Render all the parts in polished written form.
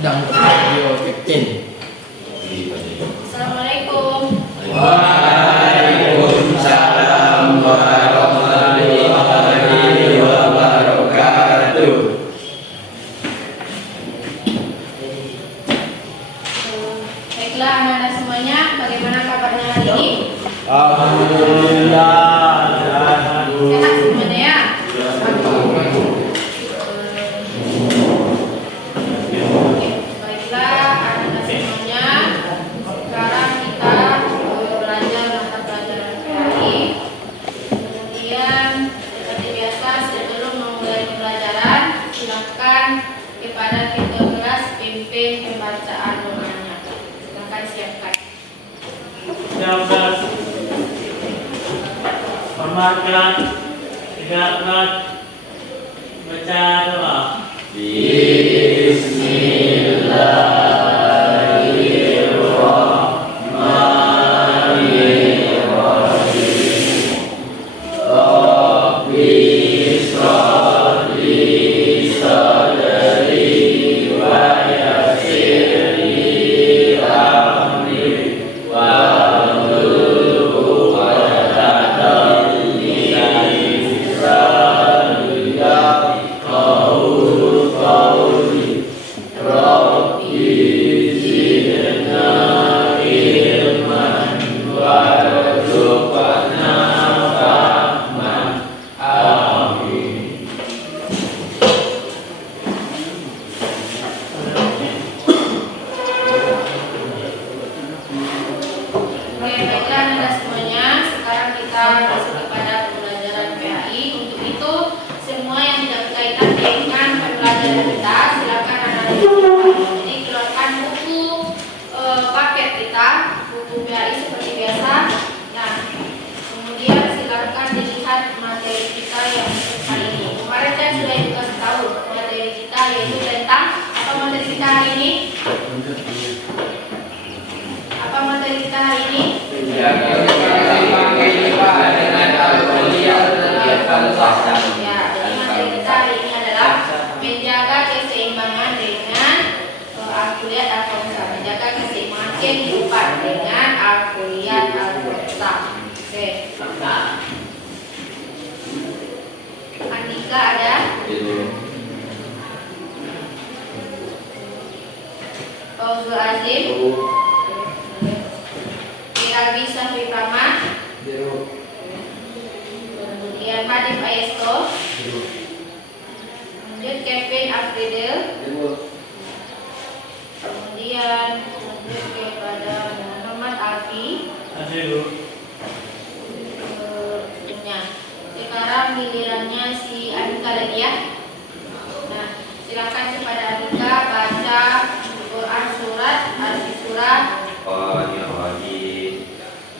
sedang video 15. Assalamualaikum. Waalaikumsalam warahmatullahi wabarakatuh. Baiklah anak-anak semuanya, bagaimana kabarnya hari ini? Alhamdulillah. Sehat semuanya ya? Baiklah anak-anak semuanya, sekarang kita belajar mata pelajaran PAI. Kemudian seperti biasa sebelum memulai pembelajaran, silakan kepada kita kelas pimpin pembacaan doanya. Silakan siapkan. Siapkan. Hormatkan. Tegakkan. Baca doa. Baiklah anak semuanya, sekarang kita masuk kepada pembelajaran PAI. Untuk itu, semua yang tidak berkaitan dengan pembelajaran kita, silakan anak-anak. Jadi keluarkan buku paket kita, buku PAI seperti biasa. Nah, kemudian silakan dilihat materi kita yang untuk kali ini. Kemarin saya sudah dikasih tahu materi kita yaitu tentang apa materi kita hari ini? Apa materi kita hari ini? Ya, jadi materi kita hari ini adalah menjaga keseimbangan dengan al-kuliat al-khomsah. Menjaga keseimbangan kehidupan dengan al-kuliat al-khomsah. Oke. Andika ada? Fauzul Azim? Albi Safri Prama, kemudian Hadif Ayesto, kemudian Kevin Afridel, kemudian lanjut kepada Muhammad Alfi. Sekarang gilirannya si Andika lagi ya. Nah, silakan kepada Andika baca Quran surat Al-Surah.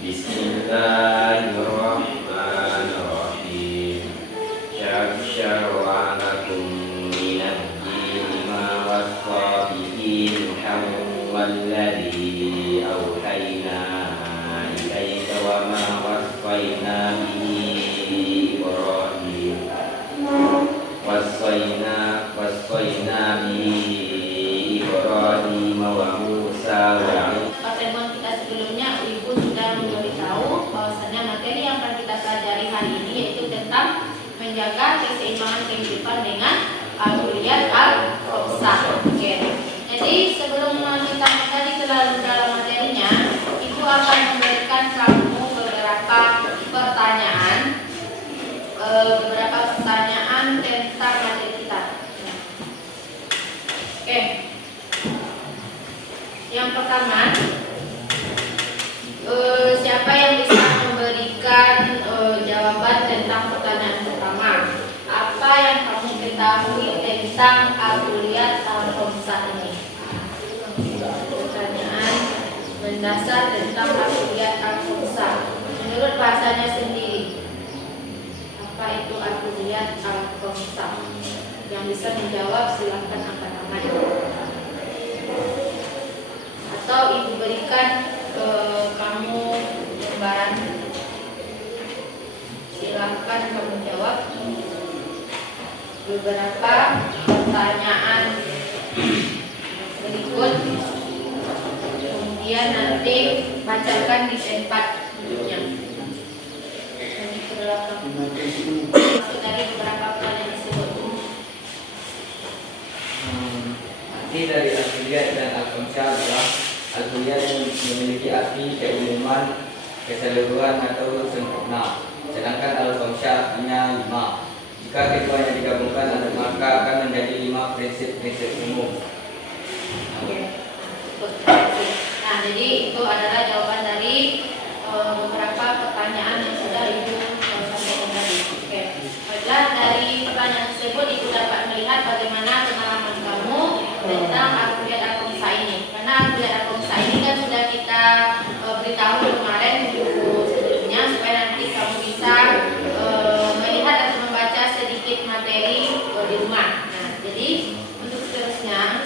Bismillahirrahmanirrahim. Syar'a lakum minad-din ma wassa bihi Nuhan walladzi awhayna ilaika wa ma wassayna bihi Ibrahim wassayna bihi Ibrahim wa Musa wa Pertemuan kita sebelumnya, Ibu sudah memberitahu bahwasanya materi yang akan kita pelajari hari ini yaitu tentang menjaga keseimbangan kehidupan dengan al-kuliat al-khomsah. Oke. Jadi sebelum kita mengkaji terlalu dalam materinya, Ibu akan memberikan kamu beberapa pertanyaan tentang materi kita. Oke. Yang pertama, siapa yang bisa memberikan jawaban tentang pertanyaan pertama? Apa yang kamu ketahui tentang al-kuliat al-khomsah ini? Pertanyaan mendasar tentang al-kuliat al-khomsah menurut bahasanya sendiri. Apa itu al-kuliat al-khomsah? Yang bisa menjawab silahkan angkat tangan. Atau Ibu berikan kamu gambaran. Silahkan kamu jawab beberapa pertanyaan berikut. Kemudian nanti bacakan di tempat duduknya. Jadi ke belakang. Masuk dari beberapa pertanyaan disebut. Arti dari al-kulliyat dan al-khamsah adalah al-kulliyat yang memiliki arti keumuman, keseluruhan atau sempurna, sedangkan al-khamsah hanya 5. Jika keduanya digabungkan maka akan menjadi 5 prinsip-prinsip umum. Oke. Nah, jadi itu adalah jawaban dari beberapa pertanyaan yang sudah Ibu sampaikan tadi. Oke. Baiklah, dari pertanyaan tersebut Ibu dapat melihat bagaimana pengalaman kamu tentang al-kulliyat al-khamsah ini. Karena al-kulliyat al-khamsah ini kan sudah kita beritahu kemarin minggu sebelumnya supaya nanti kamu bisa melihat atau membaca sedikit materi di rumah. Nah, jadi untuk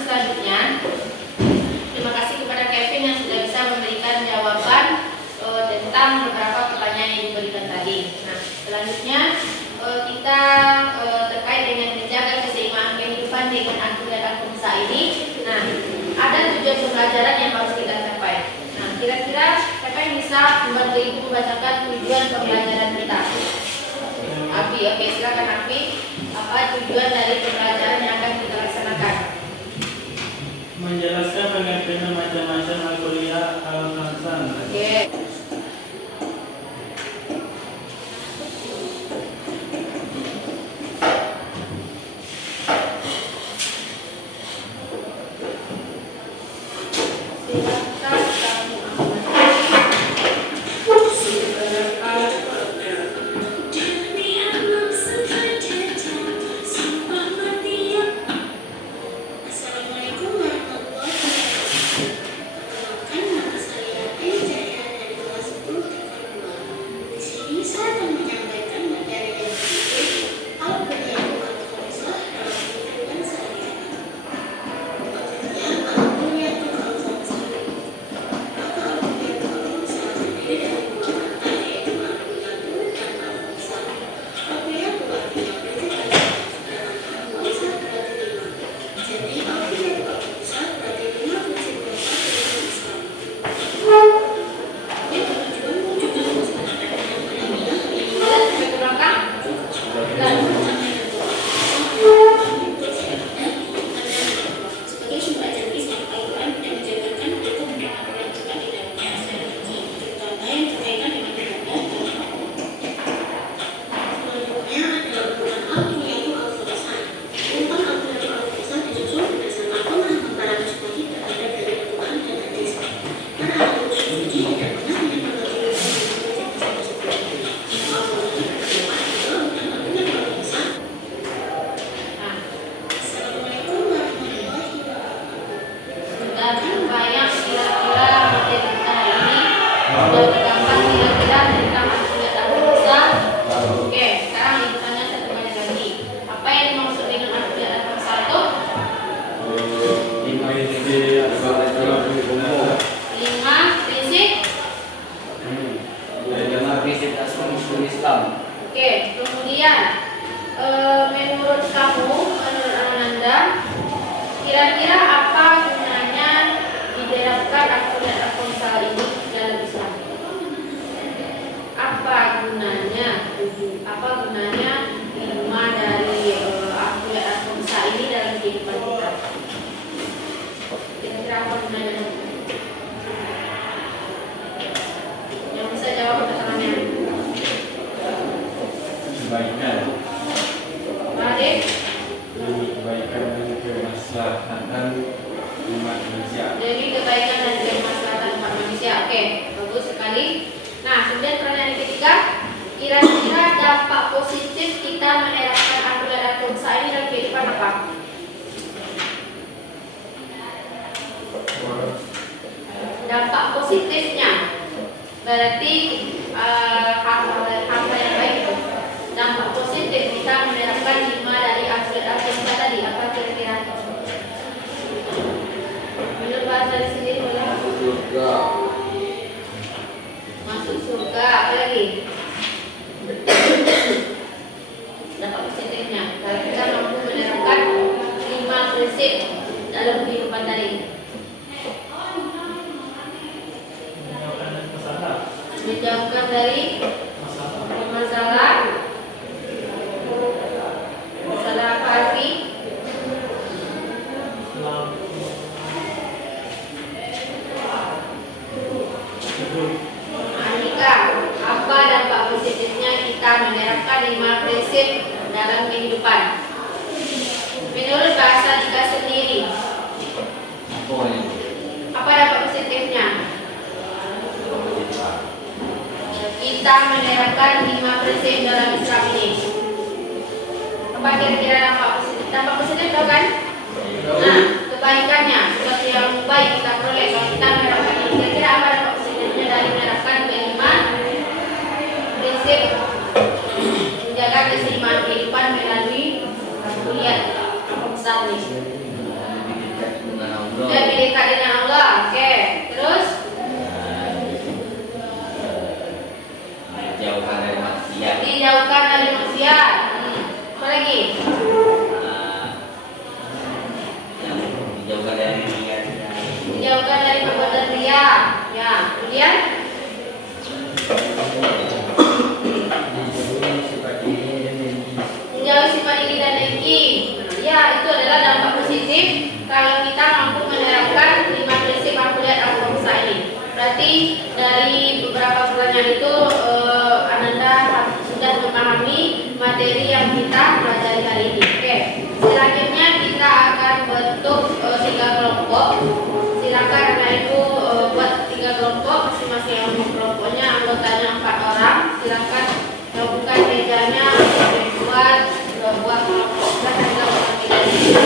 selanjutnya terima kasih kepada Kevin yang sudah bisa memberikan jawaban tentang beberapa pertanyaan yang diberikan tadi. Nah, selanjutnya kita terkait dengan menjaga keseimbangan kehidupan dengan al-kulliyat al-khamsah ini. Nah, ada tujuan pembelajaran yang harus kita capai. Nah, kira-kira siapa yang bisa membantu Ibu membacakan tujuan pembelajaran kita? Abi, oke, silakan Abi. Apa tujuan dari pembelajaran yang akan kita laksanakan? Menjelaskan pengertian macam-macam al-kulliyat al-khamsah. Oke. Kira-kira apa gunanya diterapkan al-kulliyat al-khamsah ini dalam Islam? Apa gunanya 5 dari al-kulliyat al-khamsah ini dalam kehidupan kita? Kira-kira apa gunanya? Yang bisa jawab pertanyaannya? Kebaikan. Adik? Kebaikan dan kemaslahatan umat manusia. Demi kebaikan dan kemaslahatan umat manusia. Oke, bagus sekali. Nah, kemudian pertanyaan yang ketiga, kira-kira dampak positif kita menerapkan al-kulliyat al-khamsah ini dalam kehidupan apa? Dampak positifnya berarti hal yang baik itu. Dampak positif kita menerapkan 5 dari al-kulliyat al-khamsah tadi apa kira-kira? Menurut bahasa dari sendiri boleh? Masuk surga, apa lagi? Dampak positifnya kalau kita mampu menerapkan 5 prinsip dalam kehidupan dari Menjauhkan masalah. menjauhkan dari Masalah. masalah. Masalah apa Alfi? Dalam hidup. Andika, apa dampak positifnya kita menerapkan 5 prinsip dalam kehidupan? Menurut bahasa Dika sendiri, Apa ini? apa dampak positifnya? Kita menerapkan 5 prinsip dalam Islam ini. Apa kira-kira dampak positif? Dampak positif tahu kan? Nah, kebaikannya sesuatu yang baik kita peroleh kalau kita menerapkan ini. Kira-kira apa dampak positifnya dari menerapkan kelima prinsip menjaga keseimbangan kehidupan melalui kuliah apa besar nih? Lebih dekat dengan Allah. Lebih dekat dengan Allah. Oke, terus Jauhkan dari maksiat. dijauhkan dari maksiat. Apa lagi? Yang dijauhkan dari maksiat. Dijauhkan dari perbuatan riya. Ya, kemudian Dijauhi sifat diri dan dengki. menjauhi sifat iri dan dengki. Ya, itu adalah dampak positif kalau kita mampu menerapkan 5 prinsip akuliat al-Khamsa ini. Berarti dari beberapa pertanyaan itu Ananda sudah memahami materi yang kita pelajari hari ini. Oke, selanjutnya kita akan bentuk 3 kelompok. Silakan anak ibu buat 3 kelompok, masing-masing kelompoknya anggotanya 4 orang. Silakan lakukan mejanya buat 2 kelompok. Silakan dilakukan mejanya.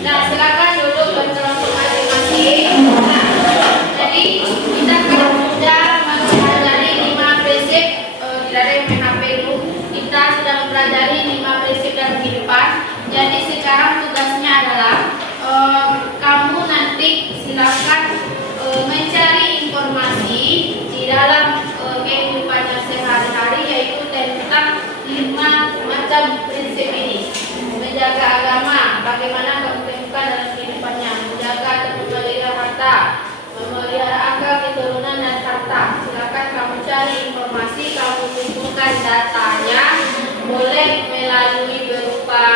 Nah, silakan duduk berkelompok masing-masing. Nah, jadi kita kan sudah mempelajari 5 prinsip tidak ada yang main HP dulu. Kita sudah mempelajari 5 prinsip dalam kehidupan. Jadi sekarang tugasnya adalah kamu nanti silakan mencari informasi di dalam kehidupannya sehari-hari, yaitu tentang 5 macam prinsip ini. Menjaga agama, bagaimana kamu temukan dalam kehidupannya, menjaga atau memelihara harta, memelihara akal, keturunan dan harta. Silakan kamu cari informasi, kamu kumpulkan datanya, boleh melalui berupa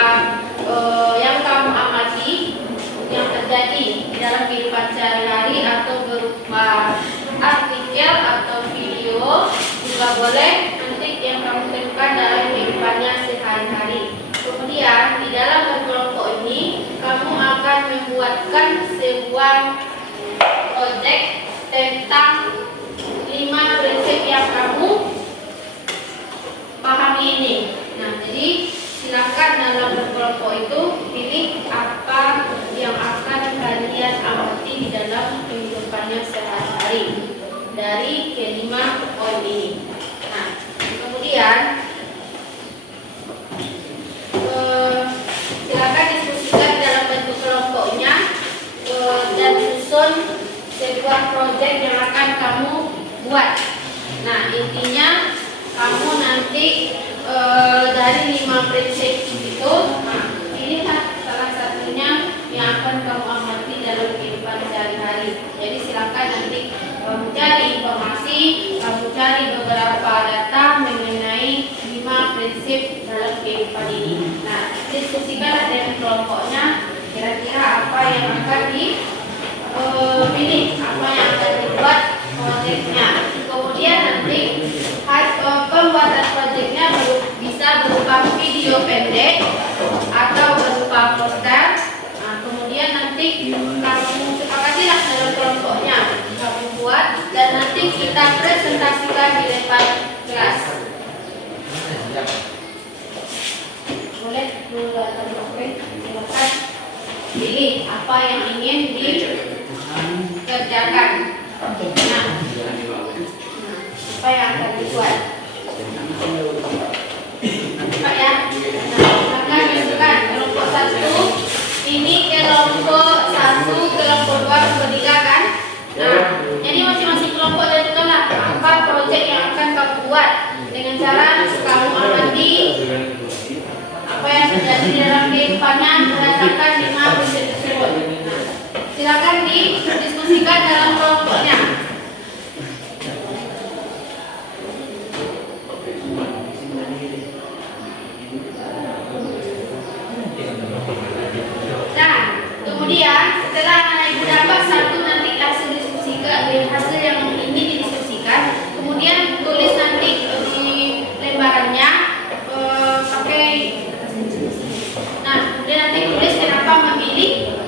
yang kamu amati yang terjadi di dalam kehidupan sehari-hari, atau berupa artikel atau video juga boleh, nanti yang kamu temukan dalam kehidupannya sehari-hari. Kemudian di dalam berkelompok ini kamu akan membuatkan sebuah proyek tentang 5 prinsip yang kamu pahami ini. Nah, jadi silakan dalam berkelompok itu pilih apa yang akan kalian amati di dalam kehidupannya sehari-hari dari kelima poin ini. Nah, kemudian silakan diskusikan dalam bentuk kelompoknya dan susun sebuah proyek yang akan kamu buat. Nah, intinya kamu nanti dari 5 prinsip itu, nah, inilah salah satunya yang akan kamu amati dalam kehidupan sehari-hari. Jadi silakan nanti kamu cari informasi, kamu cari beberapa data mengenai 5 prinsip dalam kehidupan ini. Nah, diskusikanlah dengan kelompoknya kira-kira apa yang akan dipilih, apa yang akan dibuat proyeknya. Kemudian nanti pembuatan proyeknya bisa berupa video pendek atau berupa poster. Nah, kemudian nanti kamu sepakatilah dalam kelompoknya, kamu buat dan nanti kita presentasikan di depan kelas. Boleh dulu atau oke, silakan pilih apa yang ingin dikerjakan. Nah, apa yang akan dibuat? tadi apa yang terjadi dalam kehidupannya berdasarkan 5 prinsip tersebut. Nah, silakan didiskusikan dalam kelompoknya. Nah, kemudian setelah anak ibu dapat satu nanti hasil diskusi hasil yang ingin didiskusikan, kemudian tulis nanti di lembarannya pakai. Nah, kemudian nanti tulis kenapa memilih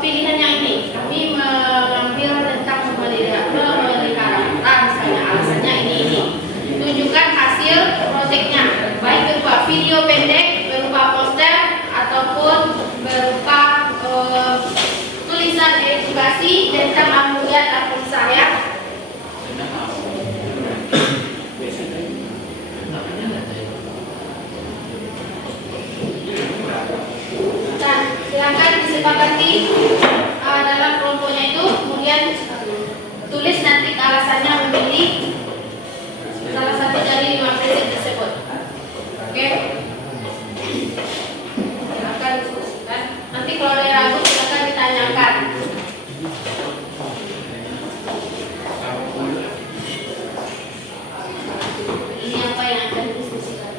pilihan yang ini. Kami mengambil tentang memelihara unta, misalnya alasannya ini. Tunjukkan hasil proyeknya, baik berupa video pendek, berupa poster, ataupun berupa tulisan edukasi tentang amuliat akun saya. Dan silakan disepakati dalam kelompoknya itu, kemudian tulis nanti alasannya memilih salah satu dari 5 prinsip tersebut. Oke? Silakan diskusikan. Nanti kalau ada yang ragu silakan ditanyakan. Ini apa yang akan didiskusikan?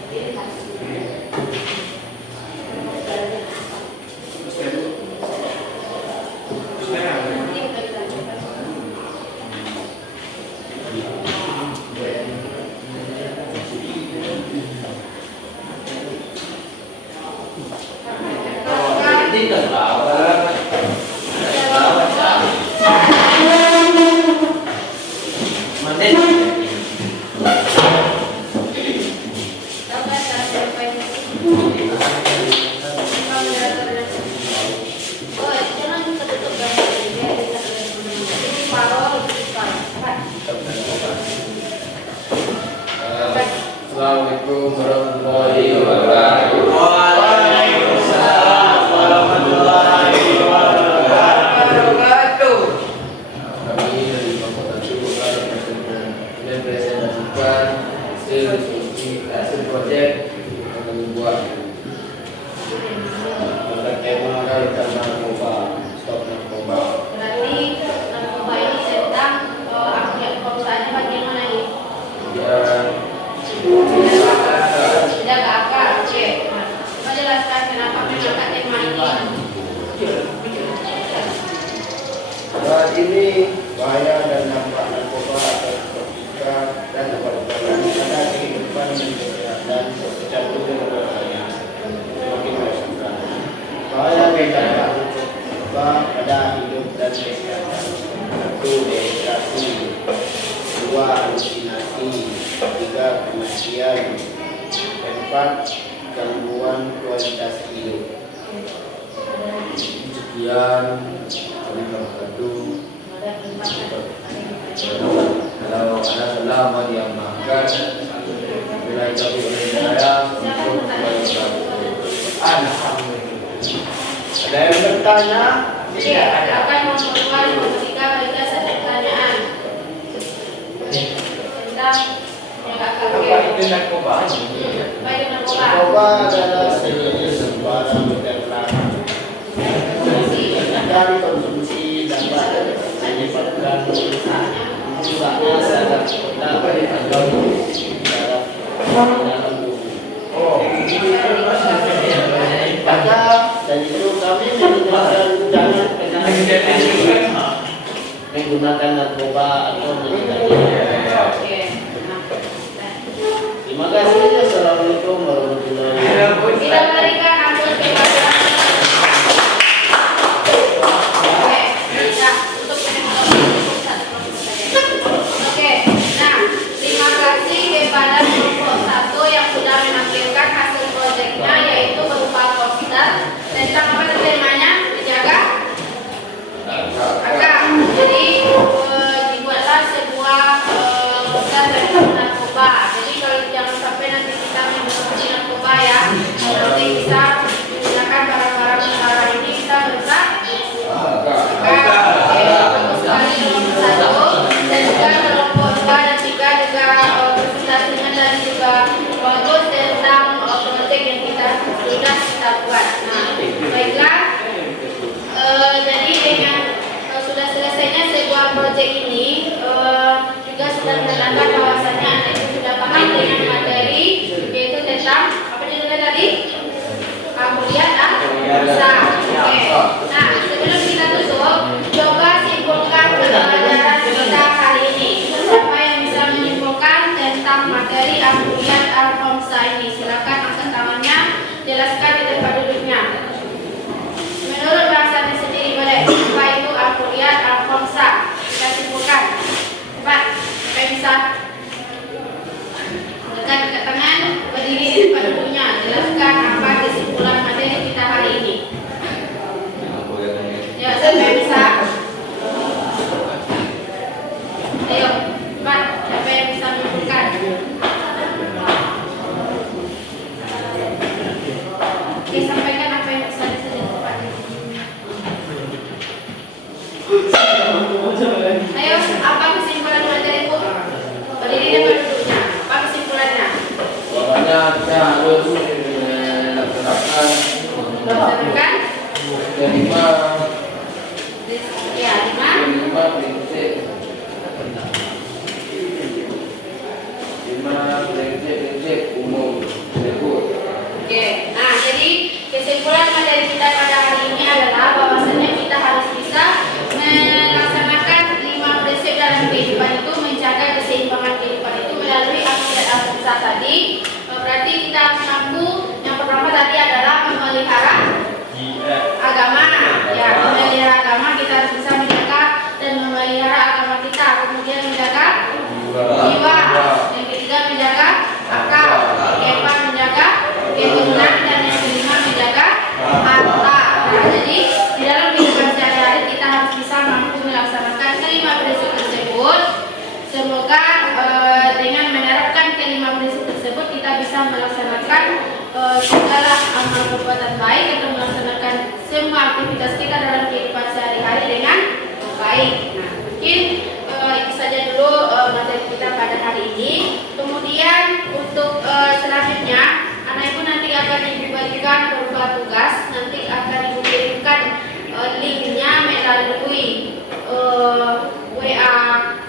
Tidak lawat. Manten. Assalamualaikum warahmatullahi wabarakatuh. Waalaikumsalam warahmatullahi wabarakatuh. Kami dari Fakultas Ilmu dan presentasikan hasil proyek yang kami buat tentang tema tentang narkoba, stop narkoba. Berarti narkoba ini tentang akibat perusahaannya bagaimana ini? Tidak ke akar, oke. Coba jelaskan kenapa mengangkat tema ini. Saat ini bahaya dan dampak narkoba atas narkotika dan obat-obatan pada kehidupan dan kesehatan tercakup dalam semakin merasakan. Bahaya dan dampak narkoba pada hidup dan kesehatan: 1. Dehidrasi, 2. Halusinasi, 3. Kematian, 4. Gangguan kualitas hidup. Sekian kami wabarakatuh. Kalau ada salah mau diamalkan. Bila itu saya untuk Ada yang bertanya? Oke, akan memperluas ketika mereka ada pertanyaan tentang yang akar. apa itu narkoba? Baik narkoba. Narkoba adalah sejenis barang terlarang. Jika dikonsumsi dapat menyebabkan rusaknya saraf otak atau saraf dalam tubuh. Maka dari itu kami mengingatkan jangan menggunakan narkoba atau menyedahnya. Oke. Terima kasih. Assalamualaikum warahmatullahi wabarakatuh. Kita berikan ampun kepada Oke, nah terima kasih kepada kelompok 1 yang sudah menampilkan hasil proyeknya, yaitu berupa poster tentang apa temanya? Menjaga akar. Jadi dibuatlah sebuah poster tentang narkoba. Jadi kalau jangan sampai nanti kita mengkonsumsi narkoba ya, nanti kita menggunakan barang-barang terlarang ini kita merusak akar. Oke, bagus sekali kelompok 1 dan juga kelompok 2 dan 3 juga presentasinya dan juga bagus tentang proyek yang sudah kita buat. Nah, baiklah. Jadi dengan sudah selesainya sebuah proyek ini juga sudah menandakan bahwasannya Anda itu sudah paham dengan materi yaitu tentang apa judulnya tadi? Kemudian bisa. Oke. Nah, sebelum kita tutup, coba simpulkan pelajaran kita hari ini. Siapa yang bisa menyimpulkan tentang materi Al-Kuliat Al-Khamsa ini? Silakan angkat tangannya, jelaskan di tempat duduknya. Menurut bahasanya sendiri boleh. Apa itu Al-Kuliat Al-Khamsa? Kita simpulkan. Cepat. Siapa yang bisa? Angkat tangan, berdiri di tempat duduknya. Jelaskan apa kesimpulan materi kita hari ini. Ya, siapa yang bisa? Ayo, cepat. Siapa yang bisa menyimpulkan? Oke, sampaikan apa yang bisa cepat. Ayo, apa kesimpulan materi Bu? Berdiri di tempat duduknya. Apa kesimpulannya? Pokoknya kita harus melaksanakan kelima prinsip umum tersebut. Oke, nah jadi kesimpulan materi kita pada hari ini adalah bahwasanya kita harus bisa melaksanakan 5 prinsip dalam kehidupan itu, menjaga keseimbangan kehidupan itu melalui Al-Kuliat Al-Khamsa tadi. Berarti kita harus mampu, yang pertama tadi adalah memelihara agama. Ya, memelihara agama kita harus bisa menjaga dan memelihara agama kita. Kemudian menjaga jiwa. Yang ketiga menjaga akal. Yang keempat menjaga keturunan dan yang kelima menjaga harta. Nah, jadi di dalam kehidupan sehari-hari kita harus bisa mampu melaksanakan kelima prinsip tersebut. Semoga dengan menerapkan kelima prinsip tersebut kita bisa melaksanakan segala amal perbuatan baik atau melaksanakan semua aktivitas kita dalam kehidupan sehari-hari dengan baik. Nah, mungkin itu saja dulu materi kita pada hari ini. Kemudian untuk selanjutnya, anak ibu nanti akan ibu berikan berupa tugas. Nanti akan ibu kirimkan linknya melalui WA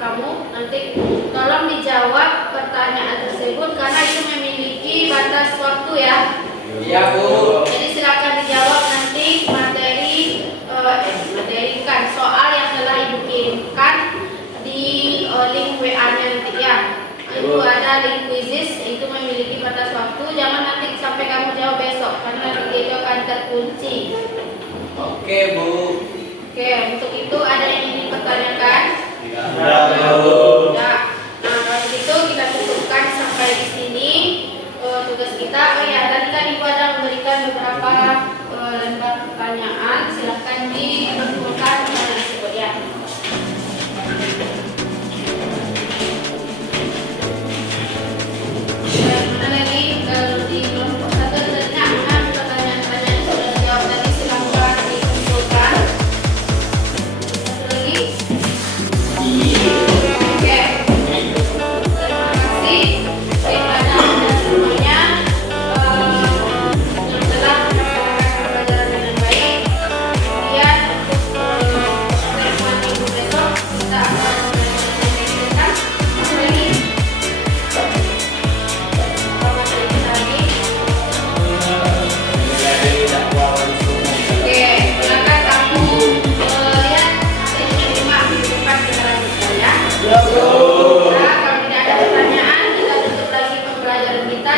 kamu. Nanti tolong dijawab pertanyaan tersebut karena itu memiliki batas waktu ya. Iya Bu. Jadi silakan dijawab nanti materi bukan soal yang telah ibu kirimkan di link WA-nya nanti ya. Itu ada link quizzes, itu memiliki batas waktu. Jangan nanti sampai kamu jawab besok karena nanti itu akan terkunci. Oke Bu. Oke, untuk itu ada yang ingin dipertanyakan? Ya Bu. Ya. Nah, kalau begitu kita cukupkan sampai di sini tugas kita. Oh ya, tadi kan ibu ada memberikan beberapa lembar pertanyaan. Silahkan dikumpulkan pertanyaan tersebut ya. Mana lagi di kelompok 1 ada pertanyaan-pertanyaan sudah dijawab tadi, silahkan dikumpulkan. Satu lagi. Oke. Terima kasih kepada Anda semuanya yang telah melaksanakan pembelajaran dengan baik. Kemudian untuk pertemuan minggu besok kita akan tentang apa lagi? Oke, silakan kamu lihat materi yang 5 minggu depan kita lanjutkan ya. Nah, kalau tidak ada pertanyaan, kita tutup lagi pembelajaran kita.